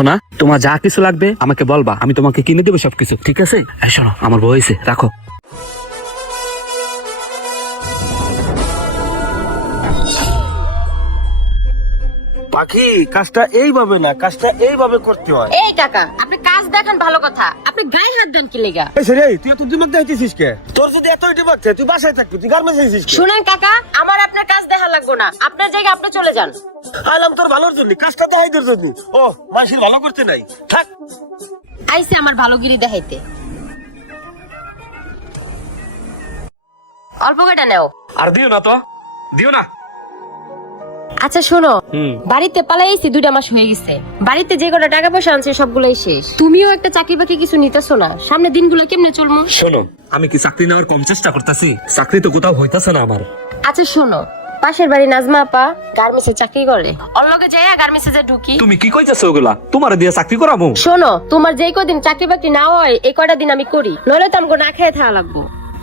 শোনা, তোমার যা কিছু লাগবে আমাকে বলবা, আমি তোমাকে কিনে দেবো সবকিছু, ঠিক আছে? এই শোনো, আমার বউ হয়েছে, রাখো। পাখি, কাজটা এইভাবে না, কাজটা এইভাবে করতে হয়। এই কাকা, আপনি কাজ দেখেন ভালো কথা, আপনি গায়ে হাত দেন কি লেগা? এই সরে, তুই এত দিমাগ দেখাইতেছিস কে? তোর যদি এতই দিমাগ থাকে তুই বাসায় থাকবি, তুই গার্মেন্টস আইছিস কে? শুনেন কাকা, আমার আপনার কাজ দেখা লাগবে না, আপনার জায়গায় আপনি চলে যান। আইলাম তোর ভালোর জন্য, কাজটা দেখাই তোর জন্য। ও, মানুষের ভালো করতে নাই, থাক। আইসে আমার ভালোগিরি দেখাইতে। অল্প কয়টা নেও। আর দিও না তো, দিও না। আচ্ছা শোনো, বাড়িতে পালাইছি 2 মাস হয়ে গেছে, বাড়িতে যে কটা টাকা পয়সা আনছে সবগুলাই শেষ। তুমিও একটা চাকরি বাকরি কিছু নিতেছো না, সামনে দিনগুলো কেমনে চলবো? শোনো, আমি কি চাকরি নেওয়ার কম চেষ্টা করতেছি? চাকরি তো কোথাও হইতাছে না আমার। আচ্ছা শোনো, পাশের বাড়ি নাজমা আপা গার্মেন্টসে চাকরি করে, ওর লগে যাইয়া গার্মেন্টসে যে ঢুকি। তুমি কি কইতাছো ওগুলা? তোমার দিয়ে চাকরি করাবো? শোনো, তোমার যেই কদিন চাকরি বাকরি না হয় এই কয়টা দিন আমি করি, নইলে তো আমাকে না খেয়ে থাকা লাগবো।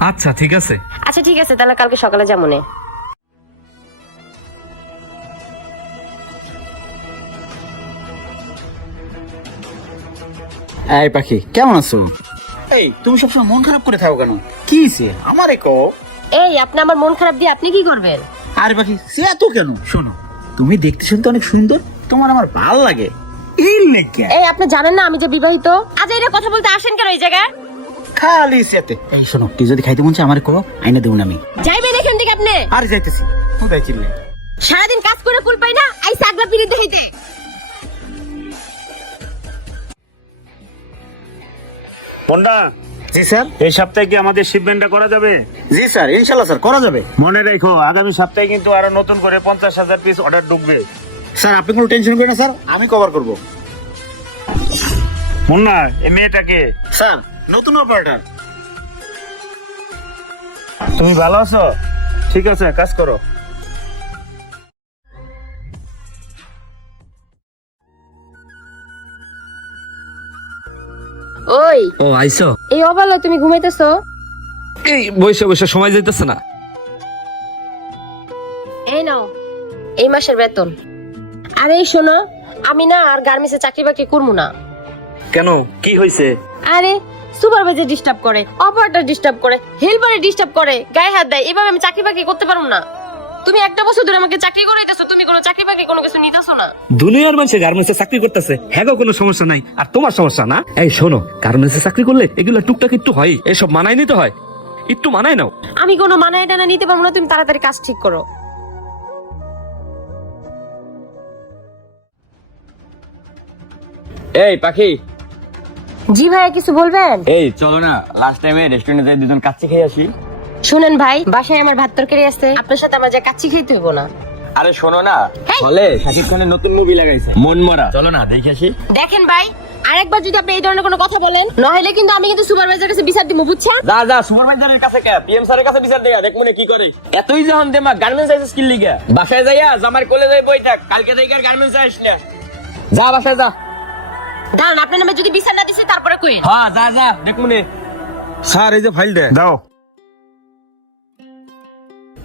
আচ্ছা ঠিক আছে। আচ্ছা ঠিক আছে, তাহলে কালকে সকালে যামুনে। এই পাখি, কেমন আছো? এই তুমি সবসময় মন খারাপ করে থাকো কেন? কি হইছে আমারে কও। এই আপনি আমার মন খারাপ দিয়ে আপনি কি করবেন? আরে পাখি, সে এত কেন? শোনো, তুমি দেখতে শুনতে অনেক সুন্দর, তোমার আমার ভালো লাগে। এই লেগে এই আপনি জানেন না আমি যে বিবাহিত? আজ এটা কথা বলতে আসেন কেন এই জায়গায়? খালি সেতে। এই শোনো, তুই যদি খাইতে মন চায় আমারে কও, আইনা দেব না আমি। যাইবেন এখান থেকে আপনি? আরে যাইতেছি, কোথায় চিল্লে? সারাদিন কাজ করে ফুল পাই না, আইসা আগলা পিড়ি দেখাইতে। পন্ডা, জি স্যার। এই সপ্তাহে কি আমাদের শিপমেন্টটা করা যাবে? জি স্যার, ইনশাআল্লাহ স্যার, করা যাবে। মনে রেখো, আগামী সপ্তাহে কিন্তু আরো নতুন করে 50,000 পিস অর্ডার ঢুকবে। স্যার আপনি কোনো টেনশন করেন না স্যার, আমি কভার করব। মুন্না, এই মেয়েটাকে। স্যার নতুন অপারেটর। তুমি ভালো আছো? ঠিক আছে, কাজ করো। ওই ও আইসো? এই অবেলায় তুমি ঘুমাইতেছো? এই বসে বসে সময় যাইতেছে না। এই নাও এই মাসের বেতন। আর এই শোনো, আমি না আর গার্মেন্টসে চাকরি বাকরি করবো না। কেন, কি হয়েছে? আরে সুপারভাইজার ডিস্টার্ব করে, অপারেটর ডিস্টার্ব করে, হেল্পারে ডিস্টার্ব করে, গায়ে হাত দেয়, এভাবে আমি চাকরি বাকরি করতে পারবো না। তুমি একটা বছর ধরে আমাকে চাকরি করাইতেছো, তুমি কোনো চাকরি বাকরি কোনো কিছু নিতেছো না। দুনিয়ার মানুষে গার্মেন্টসে চাকরি করতেছে, হ্যাঁ কোনো সমস্যা নাই, আর তোমার সমস্যা না। এই শোনো, গার্মেন্টসে চাকরি করলে এগুলো টুকটাক একটু হয়, এসব মানায় নিতে হয়, একটু মানায় নাও। আমি কোনো মানায় টানা নিতে পারবো না, তুমি তাড়াতাড়ি কাজ ঠিক করো। এই পাখি, জি ভাইয়া কিছু বলবেন? এই চলো না লাস্ট টাইমে রেস্টুরেন্টে যাই দুজন কাচ্চি খেয়ে আসি। শুনেন ভাই, বাসায় আমার ভাত তরকারি আছে, আপনার সাথে আমার যা কাচ্চি খেতে হইব না। আরে শোনো না, এই! হলে শাকিব খানের নতুন মুভি লাগাইছে মন মরা, চলো না দেখে আসি। দেখেন ভাই, আরেকবার যদি আপনি এই ধরনের কোনো কথা বলেন, নইলে কিন্তু আমি কিন্তু সুপারভাইজারের কাছে বিচার দিব, বুঝছেন? যা যা সুপারভাইজারের কাছে কে, পিএম স্যারের কাছে বিচার দেয়া, দেখ মনে কি করে। এতই যখন দেমা গার্মেন্টস আইছে স্কিল লিগা, বাসায় যাইয়া জামার কোলে যাই বই থাক, কালকে থেকে আর গার্মেন্টস আইস না। যা বাসায় যা। দাঁড়ান, আপনার নামে যদি বিচার না দিছি তারপরে কইন। হ্যাঁ যা যা, দেখ মনে। স্যার, এই যে ফাইল দে দাও।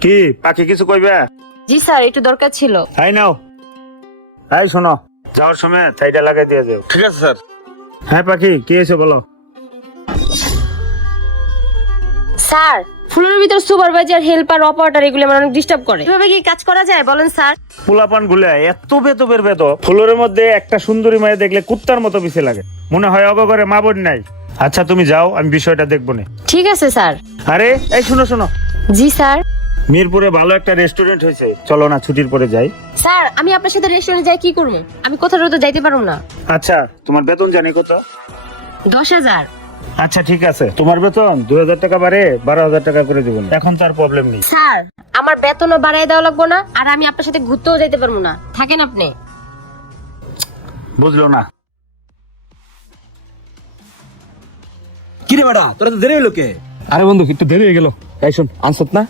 কি পাখি, কিছু কইবে? জি স্যার, একটু দরকার ছিল। হাই নাও। হাই শোনো, যাওয়ার সময় থাইটা লাগাই দিয়ে যাও। ঠিক আছে স্যার। হ্যাঁ পাখি, কি হয়েছে বলো। স্যার, ফুলের ভিতর সুপারভাইজার, হেল্পার, অপারেটর এগুলো আমার অনেক ডিস্টার্ব করে, এভাবে কি কাজ করা যায় বলেন স্যার? পোলাপান গুলা এত বেতবের বেত, ফুলের মধ্যে একটা সুন্দরী মেয়ে দেখলে কুত্তার মতো পিছে লাগে, মনে হয় অগ করে মা বোন নাই। আচ্ছা তুমি যাও, আমি বিষয়টা দেখবো না। ঠিক আছে স্যার। আরে এই শোনো শোনো, জি স্যার। মিরপুরে ভালো একটা রেস্টুরেন্ট হয়েছে, চলো না ছুটির পরে যাই। স্যার, আমি আপনার সাথে রেস্টুরেন্টে যাই কি করবো? আমি কোথাও তো যাইতে পারবো না। আচ্ছা, তোমার বেতন জানি কত? 10,000। আচ্ছা ঠিক আছে, তোমার বেতন 2,000 টাকা বাড়ে 12,000 টাকা করে দেবো, এখন তো আর প্রবলেম নেই। স্যার, আমার বেতনও বাড়ায় দেওয়া লাগবো না, আর আমি আপনার সাথে ঘুরতেও যাইতে পারবো না, থাকেন আপনি। বুঝলো না? কি রে বেটা, তোরা তো দেরি হইলো কে? আরে বন্ধু, একটু দেরি হয়ে গেল। এই শোন, আনসত না?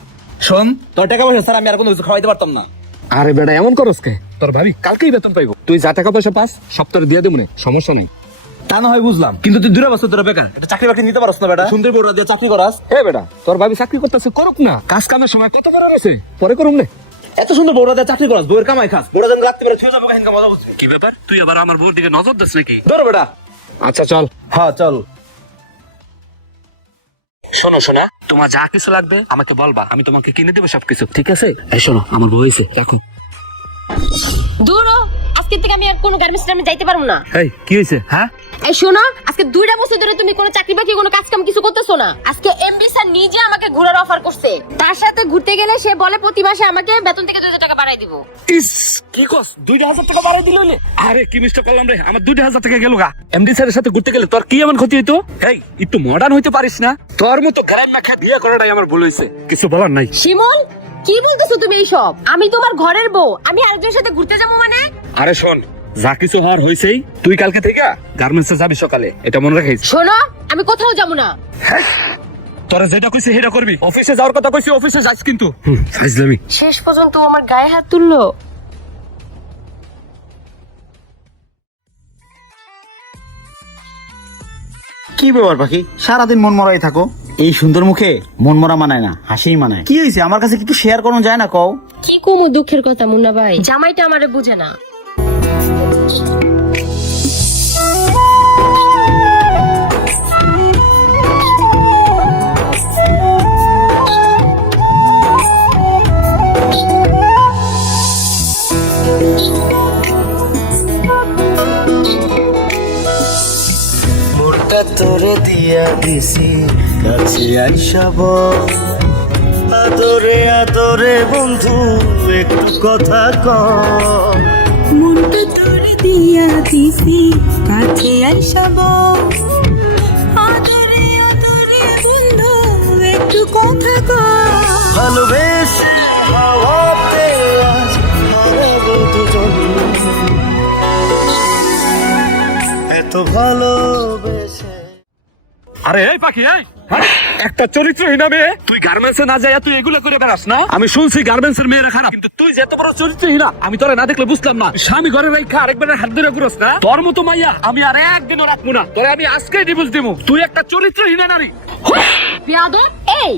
শোন, তোর টাকা পয়সা স্যার আমি আর কোনো কিছু খাওয়াইতে পারতাম না। আরে বেটা, এমন করস কে? তোর ভাবি কালকেই বেতন পাইবো, তুই যা টাকা পয়সা পাস সব তোর দিয়ে দেবো, সমস্যা নাই। তা না হয় বুঝলাম, কিন্তু তুই 2 বছর ধরে বেকার, একটা চাকরি বাকরি নিতে পারছ না বেটা? সুন্দর বড়রা দিয়ে চাকরি করাস। এ বেটা, তোর ভাবি চাকরি করতেছে, করুক না, কাজ কামের সময় কত করার আছে, পরে করুম নে। এত সুন্দর বউরা দিয়ে চাকরি করাস, বউয়ের কামাই খাস, বউরা যেন রাত্রে বেলা ছুঁয়ে যাবো কাহিনী মজা বুঝছে। কি ব্যাপার, তুই আবার আমার বউর দিকে নজর দিস নাকি? ধরো বেটা। আচ্ছা চল। হ্যাঁ চল। শোনো শোনা, তোমার যা কিছু লাগবে আমাকে বলবা, আমি তোমাকে কিনে দেবো সবকিছু, ঠিক আছে? এই শোনো, আমার বউ এসে, রাখো। দূর হ। আজকে থেকে আমি আর কোনো গার্মেন্টস আমি যাইতে পারবো না। এই কি হয়েছে? হ্যাঁ এই শোনো, আজকে 2টা বছর ধরে তুমি কোনো চাকরি বাকরি কোনো কাজ কাম কিছু করতেছো না। আজকে এমডি স্যার নিজে আমাকে ঘোরার অফার করছে। তার সাথে ঘুরতে গেলে সে বলে প্রতি মাসে আমাকে বেতন থেকে 2000 টাকা বাড়াই দিব। ইস, কি কস, 2000 টাকা বাড়াই দিল? আরে কি মিস্টার করলাম রে, আমার 2000 টাকা গেল গা। এমডি স্যারের সাথে ঘুরতে গেলে তোর কি এমন ক্ষতি হইতো? এই একটু মডার্ন হইতে পারিস না? তোর মতো গ্রাম না খা বিয়ে করাটাই আমার ভুল হয়েছে, কিছু বলার নাই। শিমুল, কি বলতেছো তুমি এইসব? আমি তোমার ঘরের বউ, আমি আরেকজনের সাথে ঘুরতে যাবো মানে? আরে শোন, যা কিছু হওয়ার হয়েছেই, তুই কালকে থেকে গার্মেন্টসে যাবি সকালে, এটা মনে রাখিস। শোনো, আমি কোথাও যাবো না। তোরা যেটা কইছিস সেটা করবি। অফিসে যাওয়ার কথা কইছিস, অফিসে যাস কিন্তু। ফাইজলামি। শেষ পর্যন্ত ও আমার গায়ে হাত তুললো। কি ব্যাপার পাখি, সারাদিন মন মরাই থাকো? এই সুন্দর মুখে মন মরা মানায় না, হাসিই মানায়। কি হয়েছে, আমার কাছে কিছু শেয়ার করা যায় না? কও। কি কমু দুঃখের কথা মুন্না ভাই, জামাইটা আমারে বুঝে না। মোরটা তোরে দিয়া দিছি কাছে আইসাব, আদরে আদরে বন্ধু একটু কথা কম। মনটা তোরে দিয়া দিছি কাছে আইসাব, আদরে আদরে বন্ধু একটু কথা কর। ভালোবেসে ভাবাতে আজ হারাবো দুজন, এত ভালোবেসে। আরে এই পাখি, এই একটা চরিত্রহীন মেয়ে, তুই গার্মেন্টসে না যাইয়া তুই এগুলো করে বেড়াস না? আমি শুনছি গার্মেন্টসের মেয়েরা খারাপ, কিন্তু তুই যে এত বড় চরিত্রহীন, আমি তোরে না দেখলে বুঝলাম না। স্বামী ঘরে রাখা আরেকবার হাত ধরে ঘুরস না? তোর মতো মাইয়া আমি আর একদিনও রাখবো না, তোরে আমি আজকেই ডিভোর্স দেবো। তুই একটা চরিত্রহীন নারী। বেয়াদব, এই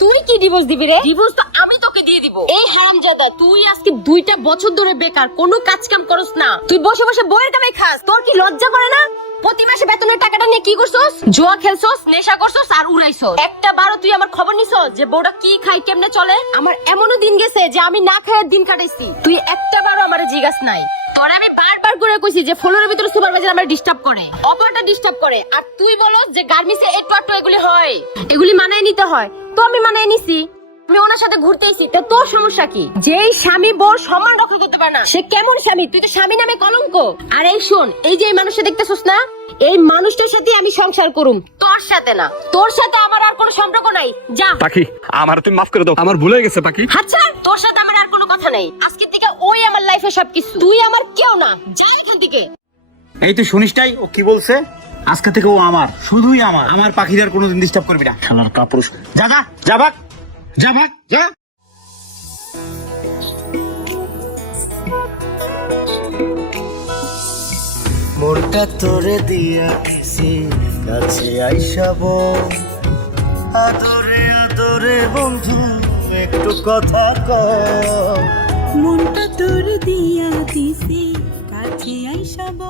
তুই কি ডিভোর্স দিবি রে? ডিভোর্স তো আমি তোকে দিয়ে দিব। এই হারামজাদা, তুই আজকে 2টা বছর ধরে বেকার, কোনো কাজ কাম করস না। তুই বসে বসে বইয়ের কামাই খাস, তোর কি লজ্জা করে না? প্রতি মাসে বেতনের টাকাটা নিয়ে কি করছস? জুয়া খেলছস, নেশা করছস আর উড়াইছস। একটা বারো তুই আমার খবর নিছস যে বউটা কি খায়, কেমনে চলে? আমার এমনও দিন গেছে যে আমি না খায় দিন কাটাইছি, তুই একটা বারো আমারে জিজ্ঞাস নাই। তোরে আমি বারবার করে কইছি যে ফ্লোরের ভিতরে সুপারভাইজার আমার ডিস্টার্ব করে, অপারটা ডিস্টার্ব করে, আর তুই বলস যে গার্মেন্টসে একটু একটু এগুলি হয়, এগুলি মানায় নিতে হয়। তো আমি মানায় নিছি, আমি ওনার সাথে ঘুরতে এসেছি, তো তোর সমস্যা কি? যেই স্বামী বউর সম্মান রক্ষা করতে পারে না, সে কেমন স্বামী? তুই তো স্বামী নামে কলঙ্ক। আর এই শোন, এই যে এই মানুষটা দেখতেছস না, এই মানুষটার সাথে আমি সংসার করুম, তোর সাথে না। তোর সাথে আমার আর কোনো সম্পর্ক নাই, যা। পাখি, আমার তুমি মাফ করে দাও, আমার ভুল হয়ে গেছে পাখি। আচ্ছা, তোর সাথে আমার আর কোনো কথা নেই। আজকে থেকে ওই আমার লাইফে সবকিছু, তুই আমার কেউ না, যা এখান থেকে। এই তুই শুনিসটাই ও কি বলছে? আজকে থেকে ও আমার, শুধুই আমার। আমার পাখিদের কোনোদিন ডিস্টার্ব করবি না। শালার কাপুরুষ। যা যা যা, ভাগ যা, ভাগ যা। মোরটা তোরে দিয়া দিছি কাছে আইসাব, আদরে আদরে বন্ধু একটু কথা কম। মনটা তোরে দিয়া দিছি কাছে আইসাব।